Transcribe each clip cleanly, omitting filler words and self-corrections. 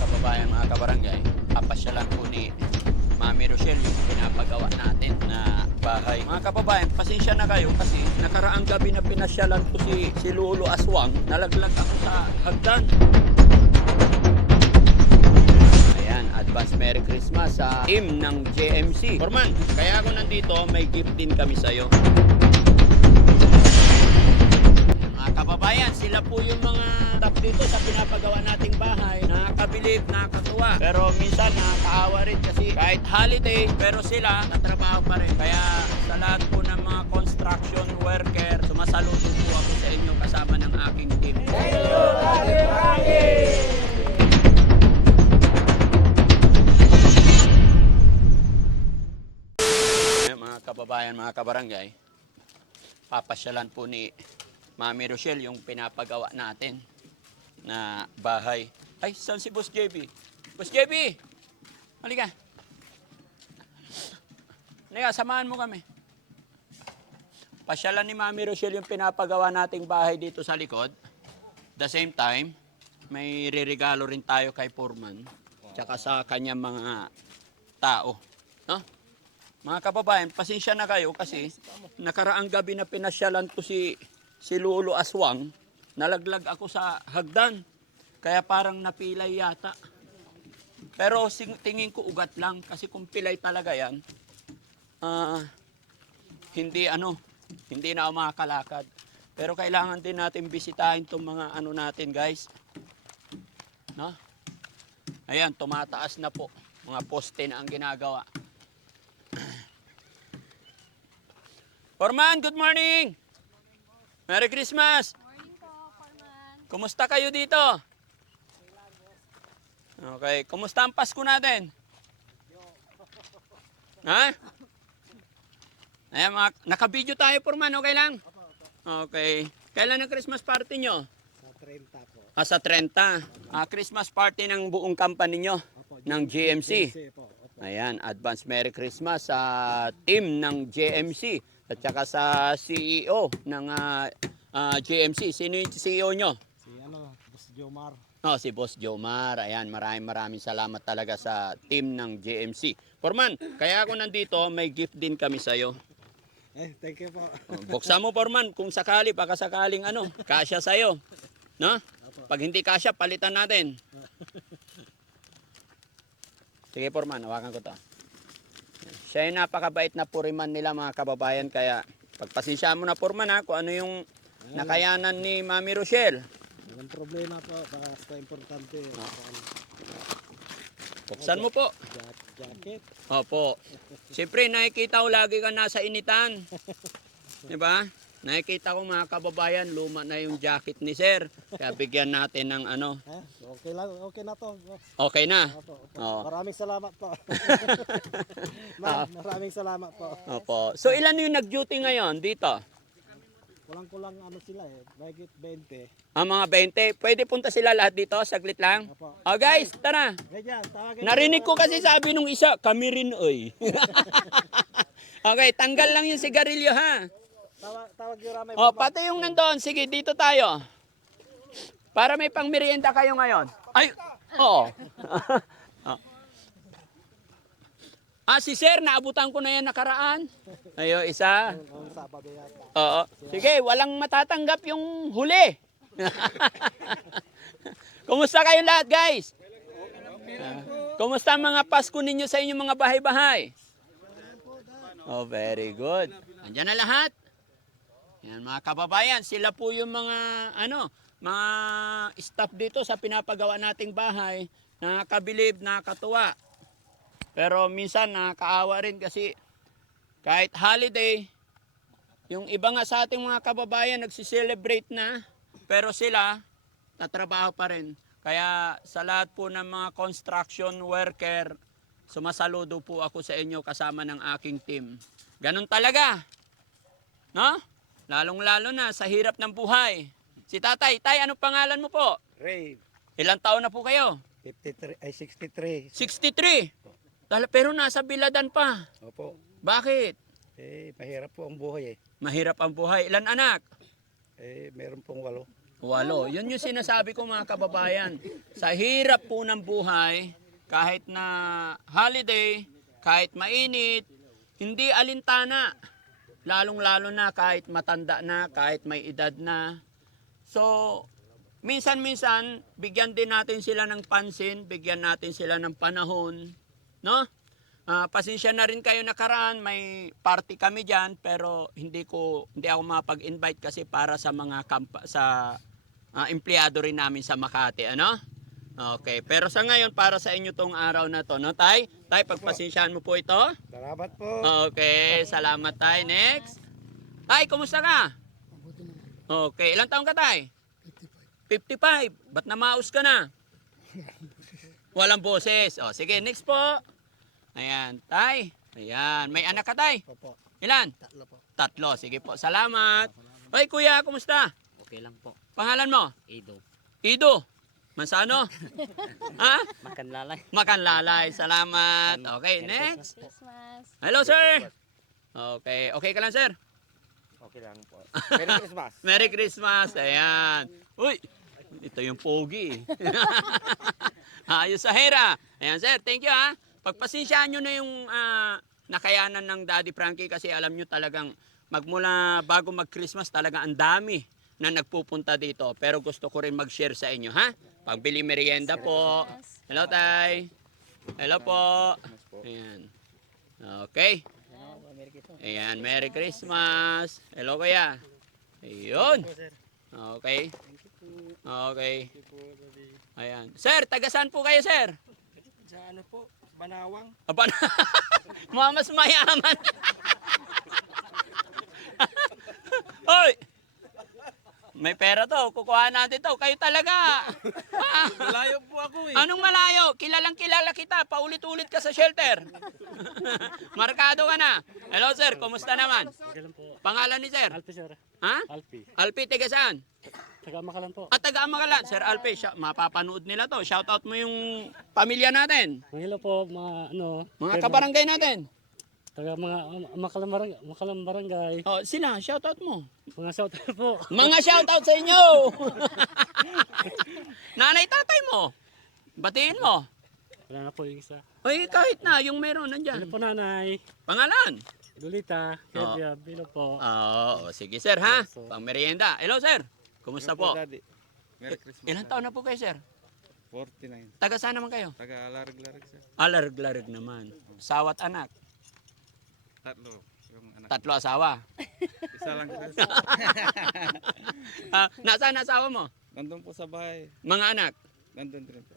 kababayan, mga kabarangay, papasyalan po ni Mami Rochelle yung pinapagawa natin na bahay. Mga kababayan, pasensya na kayo kasi nakaraang gabi na pinasyalan ko si Lolo Aswang, nalaglag ako sa hagdan. Ayan, advance Merry Christmas sa team ng JMC. Forman, kaya ako nandito, may gift din kami sa'yo. Mga kababayan, sila po yung mga tap dito sa pinapagawa nating bahay. Nakakabilib, nakakatuwa. Pero minsan nakakaawa rin kasi kahit holiday, pero sila natrabaho pa rin. Kaya sa lahat po ng mga construction worker, sumasaludo po ako sa inyo kasama ng aking team. Thank you, Daddy! Mga kababayan, mga kabarangay, papasyalan po ni Mami Rochelle yung pinapagawa natin na bahay. Ay, saan si Boss JB? Boss JB! Halika. Halika, samahan mo kami. Pasyalan ni Mami Rochelle yung pinapagawa nating bahay dito sa likod. The same time, may ririgalo rin tayo kay Foreman tsaka sa kanyang mga tao. No? Mga kababayan, pasensya na kayo kasi nakaraang gabi na pinasyalan ko si Lolo Aswang, nalaglag ako sa hagdan. Kaya parang napilay yata. Pero tingin ko ugat lang kasi kung pilay talaga yan, hindi na ako makakalakad. Pero kailangan din natin bisitahin itong mga natin guys. No? Ayan, tumataas na po. Mga poste na ang ginagawa. Foreman, good morning! Merry Christmas! Morning po, Foreman. Kumusta kayo dito? Okay, kumusta ang Pasko natin? Ha? Ayan, naka-video tayo, Foreman, okay lang? Okay. Kailan ang Christmas party nyo? Sa 30 po. Sa 30. Christmas party ng buong company nyo, ng GMC. Po. Opo. Ayan, advance Merry Christmas sa team ng JMC at saka sa CEO ng JMC. Sino yung CEO nyo? Si Boss Jomar. Si Boss Jomar. Ayan, maraming salamat talaga sa team ng JMC. Foreman, kaya ako nandito, may gift din kami sa'yo. Thank you po. Buksan mo, Foreman, kung sakali, baka sakaling kasya sa'yo. No? Pag hindi kasya, palitan natin. Sige, Foreman, hawakan ko to. Siya yung napakabait na puriman nila, mga kababayan, kaya pagpasensya mo na, Foreman, kung ano yung nakayanan ni Mami Rochelle. Walang problema po. Basta importante. Buksan mo po. Jacket. Opo. Siyempre, nakikita ko lagi ka nasa initan. Diba? Nakikita ko, mga kababayan, luma na yung jacket ni Sir. Kaya bigyan natin ng Okay lang. Okay na to. Okay na. Opo. Oo. Maraming salamat po. Maraming salamat po. Opo. So, ilan yung nag-duty ngayon dito? Kulang-kulang sila Mahigit 20. Ang mga 20. Pwede punta sila lahat dito? Saglit lang. Opo. Guys, tara. Ganyan, tawagin Narinig ko kasi sabi nung isa, kami rin, oy. Okay, tanggal lang yung sigarilyo, ha? Tawag yung ramay. Pati yung nandoon. Sige, dito tayo. Para may pangmerienda kayo ngayon. Ay, oo. Si Sir, naabutan ko na yan nakaraan. Ayo, isa. Sabado yata. Oo. Sige, walang matatanggap yung huli. Kumusta kayong lahat, guys? Kumusta ang mga Pasko ninyo sa inyong mga bahay-bahay? Very good. Andiyan na lahat. Yan, mga kababayan, sila po yung mga mga staff dito sa pinapagawa nating bahay. Nakakabilib, nakakatuwa. Pero minsan nakakaawa rin kasi kahit holiday, yung iba nga sa ating mga kababayan nagsiselebrate na, pero sila natrabaho pa rin. Kaya sa lahat po ng mga construction worker, sumasaludo po ako sa inyo kasama ng aking team. Ganun talaga. No? Lalong-lalo na sa hirap ng buhay. Si Tatay, anong pangalan mo po? Ray, Ilang taon na po kayo? 63. 63. Pero nasa biladan pa. Opo. Bakit? Mahirap po ang buhay Mahirap ang buhay. Ilan anak? meron pong 8. 8. Yun yung sinasabi ko mga kababayan. Sa hirap po ng buhay, kahit na holiday, kahit mainit, hindi alintana. Lalong-lalo na kahit matanda na, kahit may edad na. So, minsan-minsan, bigyan din natin sila ng pansin, bigyan natin sila ng panahon, no? Pasensya na rin kayo nakaraan, may party kami diyan pero hindi ako mapag-invite kasi para sa mga empleyado rin namin sa Makati, ano? Okay, pero sa ngayon para sa inyo tong araw na to, no, Tay? Tay, pagpasensyahan mo po ito. Salamat po. Okay, salamat Tay. Next. Tay, kumusta ka? Okay, ilang taon ka, Tay? 55. Ba't namaos ka na? Walang boses. O, sige, next po. Ayan, Tay. Ayan, may anak ka, Tay? Opo. Ilan? 3 po. 3. Sige po, salamat. Hoy, kuya, kumusta? Okay lang po. Pangalan mo? Ido. Ido. Mansano? Ha? Makan lalay. Makan lalay. Salamat. Okay, next. Christmas. Hello, sir. Okay, okay ka lang, sir? Okay lang po. Merry Christmas. Merry Christmas. Ayan. Uy, ito yung pogi. Ayos sa hera. Ayan, sir. Thank you, ha. Pagpasensyahan nyo na yung nakayanan ng Daddy Frankie kasi alam nyo talagang magmula bago mag-Christmas talaga ang dami na nagpupunta dito. Pero gusto ko rin mag-share sa inyo, ha? Pagbili merienda po. Hello, Tay. Hello po. Ayan. Okay. Ayan, Merry Christmas. Hello, kuya. Ayun. Okay. Okay. Ayan. Sir, taga saan po kayo, sir? Sa ano po? Banawang. Aba na. Mga mas mayaman. Hoy! May pera to. Kukuha natin to. Kayo talaga. Malayo po ako eh. Anong malayo? Kilalang kilala kita. Paulit-ulit ka sa shelter. Markado ka na. Hello, sir. Kumusta naman? Okay lang po. Pangalan ni sir? Alpi sir. Ha? Alpi. Alpi, taga saan? Taga Makalan po. At taga Amagalan. Sir Alpi, mapapanood nila to. Shoutout mo yung pamilya natin. Hello po mga ano. Mga kabarangay natin. Taga mga Makalan barangay. Oh, sila, shoutout mo. Mga shout po. Mga shoutout sa inyo. Nanay, tatay mo. Batiin mo. Wala na po yung isa. Oy, kahit na, yung meron nandyan. Ano po nanay? Pangalan? Lolita. Kedia. Bilo po. Oo, sige sir ha. Pang merienda. Hello sir. Kumusta po? Merry Christmas. Ilang taon na po kayo sir? 49. Taga saan naman kayo? Taga Larag-Larag sir. Alarg-larg naman. Sawat anak. 3 yung anak. 3 asawa. Isa lang sir. Nasaan asawa mo? Nandun po sa bahay. Mga anak? Nandun din po.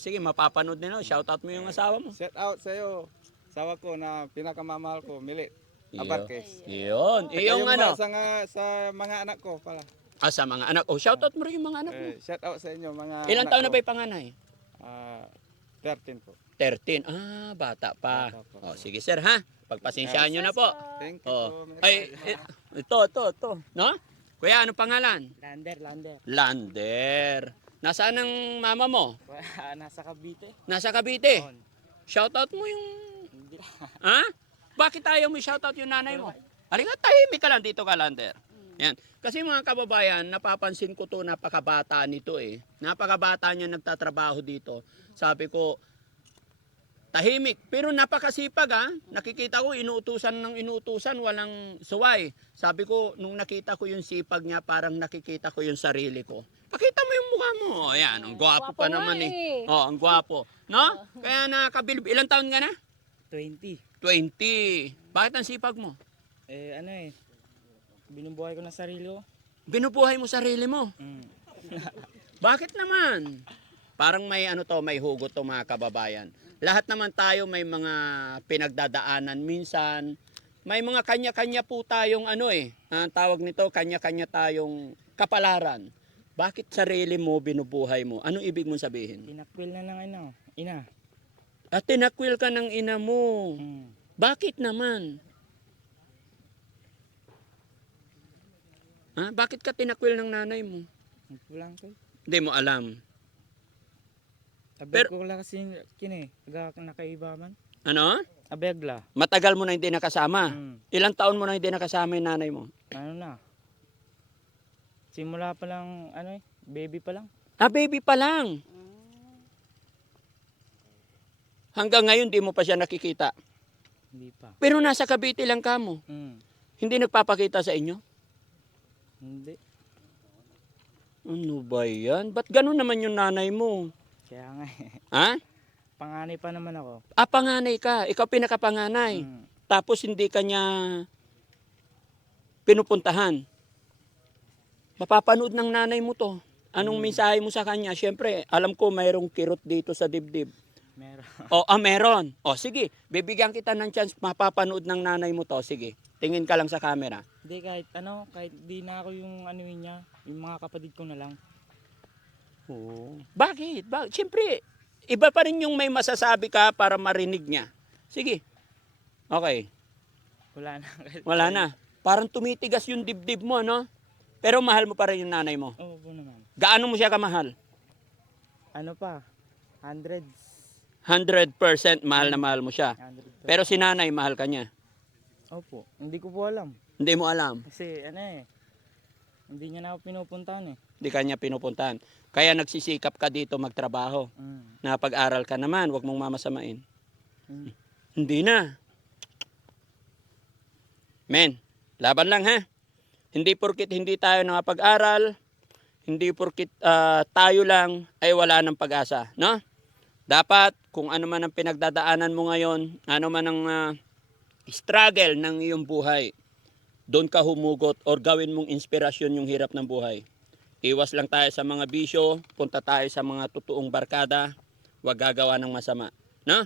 Sige, mapapanood nila. Shoutout mo yung asawa mo. Shout out sa iyo. Sawa ko na pinakamamahal ko, Milit. Abarkes. Yun. Yung ano? Sa mga anak ko pala. Sa mga anak. Oh, shoutout mo rin yung mga anak mo. Shout out sa inyo mga Ilang anak taon na ko. ba yung panganay? 13 po. 13. Bata pa. Bata pa. Sige sir ha. Pagpasensyahan nyo na po. Thank you Oh. po. Ay, ito. No? Kuya, ano pangalan? Lander. Lander. Nasaan ang mama mo? Nasa Cavite. Nasa Cavite. Shoutout mo yung... Hindi. Ha? Bakit ayaw mo shoutout yung nanay mo? Halika, tahimik ka lang dito ka, Lander. Yan. Kasi mga kababayan, napapansin ko to, napakabata nito eh. Napakabata niya nagtatrabaho dito. Sabi ko, tahimik. Pero napakasipag ha. Nakikita ko, inuutusan ng inuutusan, walang suway. Sabi ko, nung nakita ko yung sipag niya, parang nakikita ko yung sarili ko. Pakita mo yung mukha mo. Ayan, ang gwapo pa Gwapo naman nga eh. eh. Oh, ang gwapo. No? Kaya nakabilib. Ilang taon ka na? 20. 20. Bakit ang sipag mo? Binubuhay ko na sarili ko. Binubuhay mo sarili mo. Bakit naman? Parang may may hugot to mga kababayan. Lahat naman tayo may mga pinagdadaanan minsan. May mga kanya-kanya po tayong ang tawag nito, kanya-kanya tayong kapalaran. Bakit sarili mo binubuhay mo? Anong ibig mong sabihin? Tinakwil na ng ina. At tinakwil ka ng ina mo. Bakit naman? Bakit ka tinakwil ng nanay mo? Kulang ko. Hindi mo alam. Abeg ko lang kasi nakaiba man. Ano? Abegla. Matagal mo na hindi nakasama. Ilang taon mo na hindi nakasama yung nanay mo? Ano na? Simula pa lang, ano baby pa lang. Ah, baby pa lang. Hanggang ngayon, di mo pa siya nakikita. Hindi pa. Pero nasa Cavite lang ka mo. Hindi nagpapakita sa inyo? Hindi. Ano ba yan? Ba't ganun naman yung nanay mo? Kaya nga Ha? Panganay pa naman ako. Ah, panganay ka. Ikaw pinakapanganay. Tapos hindi ka niya pinupuntahan. Mapapanood ng nanay mo to. Anong mensahe mo sa kanya? Siyempre, alam ko mayroong kirot dito sa dibdib. Meron. Meron. Sige, bibigyan kita ng chance mapapanood ng nanay mo to. Sige, tingin ka lang sa camera. Hindi, kahit di na ako yung ano yun niya, yung mga kapatid ko na lang. Oo. Bakit? Siyempre, iba pa rin yung may masasabi ka para marinig niya. Sige. Okay. Wala na. Wala na. Parang tumitigas yung dibdib mo, no? Pero mahal mo pa rin yung nanay mo. Oo po naman. Gaano mo siya kamahal? Ano pa? 100. 100% mahal na mahal mo siya. 100. Pero si nanay, mahal ka niya. Opo. Hindi ko po alam. Hindi mo alam. Kasi hindi niya na ako pinupuntahan eh. Hindi ka niya pinupuntahan. Kaya nagsisikap ka dito magtrabaho. Napag-aral ka naman, huwag mong mamasamain. Hindi na. Men, laban lang ha. Hindi porkit hindi tayo nakapag-aral, hindi porkit tayo lang ay wala ng pag-asa, no? Dapat kung ano man ang pinagdadaanan mo ngayon, ano man ang struggle ng iyong buhay, doon ka humugot or gawin mong inspirasyon yung hirap ng buhay. Iwas lang tayo sa mga bisyo, punta tayo sa mga totoong barkada, huwag gagawa ng masama, no?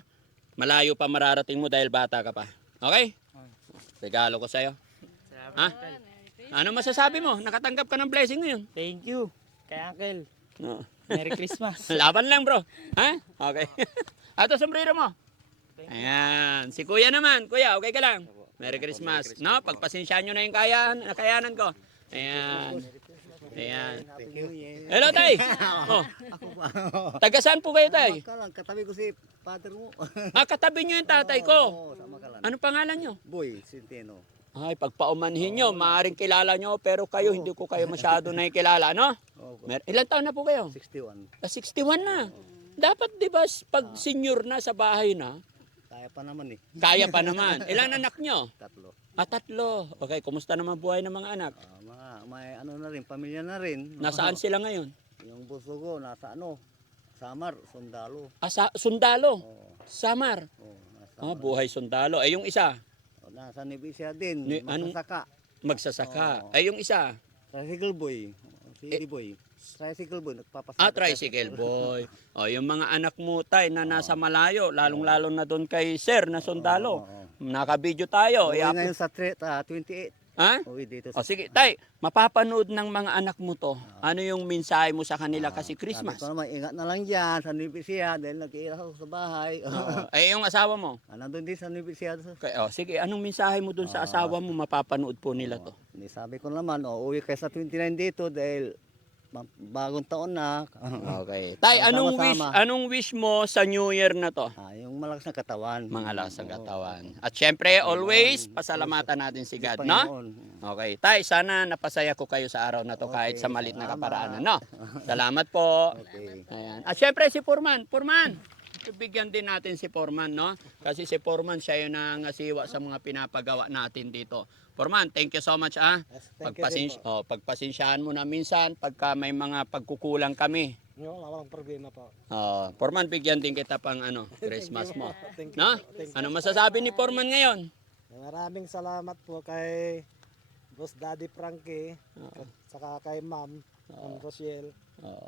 Malayo pa mararating mo dahil bata ka pa. Okay? Regalo ko sa'yo. Ha? Ano masasabi mo? Nakatanggap ka ng blessing ngayon. Thank you. Kay Uncle. No. Merry Christmas. Laban lang bro. Ha? Okay. Ato sombrero mo. Ayan. Si kuya naman. Kuya, okay ka lang? Merry Christmas. No? Pagpasensyahan nyo na yung nakayanan ko. Ayan. Ayan. Hello tay. Oh. Taga saan po kayo tay? Katabi ko si father mo. Katabi nyo yung tatay ko. Oo, sama ka lang. Ano pangalan nyo? Boy, Centeno. Ay, pagpaumanhin nyo, maaaring kilala nyo, pero kayo, hindi ko kayo masyado nakikilala, no? Ilan taon na po kayo? 61. 61 na. Dapat, di ba, pag senior na sa bahay na, Kaya pa naman eh. kaya pa naman. Ilan anak nyo? 3. 3. Okay, kumusta naman buhay ng mga anak? May ano na rin, pamilya na rin. Nasaan sila ngayon? Yung buso ko, nasa Samar, Sundalo. Sundalo. Oo, Samar. nasa Buhay sundalo. Ay, yung isa, nasa Nebisia din, anong- masasaka. magsasaka. Oo. Ay, yung isa, Tricycle boy. Si boy. Tricycle boy, nagpapasaka. tricycle boy. Yung mga anak mo, tay, na nasa malayo, lalong-lalo na doon kay sir na sundalo. Nakabidyo tayo. Uwi ngayon sa 28. Ha? Uwi dito sa... Sige, tay, mapapanood ng mga anak mo to. Ano yung mensahe mo sa kanila kasi Christmas? Sabi ko naman, ingat na lang dyan sa Nebisia dahil nag-iira ako sa bahay. Ay, yung asawa mo? Nandun din sa Nebisia. Sige, anong mensahe mo doon sa asawa mo? Mapapanood po nila to. Sabi ko naman, uwi kayo sa 29 dito dahil bagong taon na. Okay. Tay, Sama-sama. anong wish mo sa New Year na to? Yung malakas na katawan. Mga lakas ng katawan. At syempre, always, pasalamatan natin si God, no? Panginoon. Okay. Tay, sana napasaya ko kayo sa araw na to kahit sa malit na kaparaanan, no? Salamat po. Okay. Ayan. At syempre, si Foreman. Foreman! Bigyan din natin si Foreman, no? Kasi si Foreman, siya yung nangasiwa sa mga pinapagawa natin dito. Foreman, thank you so much, Thank you din po. Pagpasensyahan mo na minsan pagka may mga pagkukulang kami. Walang problema po. Foreman, bigyan din kita pang Christmas mo. Thank No? Ano masasabi ni Foreman ngayon? Maraming salamat po kay Boss Daddy Frankie, saka kay Ma'am Rochelle.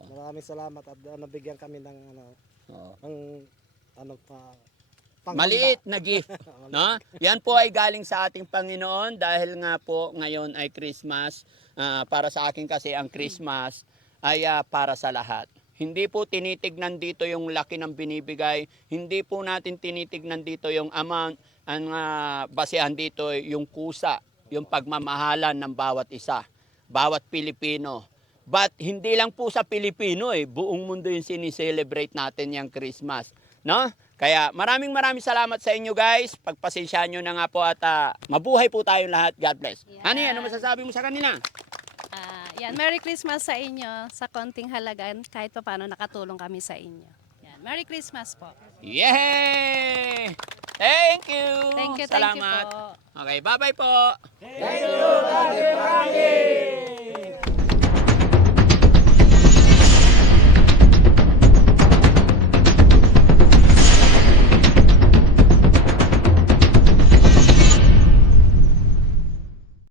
Maraming salamat at nabigyan kami ng Maliit na gift, no? Yan po ay galing sa ating Panginoon dahil nga po ngayon ay Christmas. Para sa akin kasi ang Christmas ay para sa lahat. Hindi po tinitignan dito yung laki ng binibigay. Hindi po natin tinitignan dito yung amount. Ang basehan dito yung kusa, yung pagmamahalan ng bawat isa, bawat Pilipino. But hindi lang po sa Pilipino buong mundo yung sinicelebrate natin yung Christmas, no? Kaya maraming salamat sa inyo guys. Pagpasensyahan nyo na nga po at mabuhay po tayong lahat. God bless. Yeah. Ano masasabi mo sa kanila? Yan, Merry Christmas sa inyo. Sa konting halaga, kahit pa paano nakatulong kami sa inyo. Yan, Merry Christmas po. Yay! Thank you! Thank you Salamat. po. Okay, bye-bye po. Thank you, Daddy Frankie!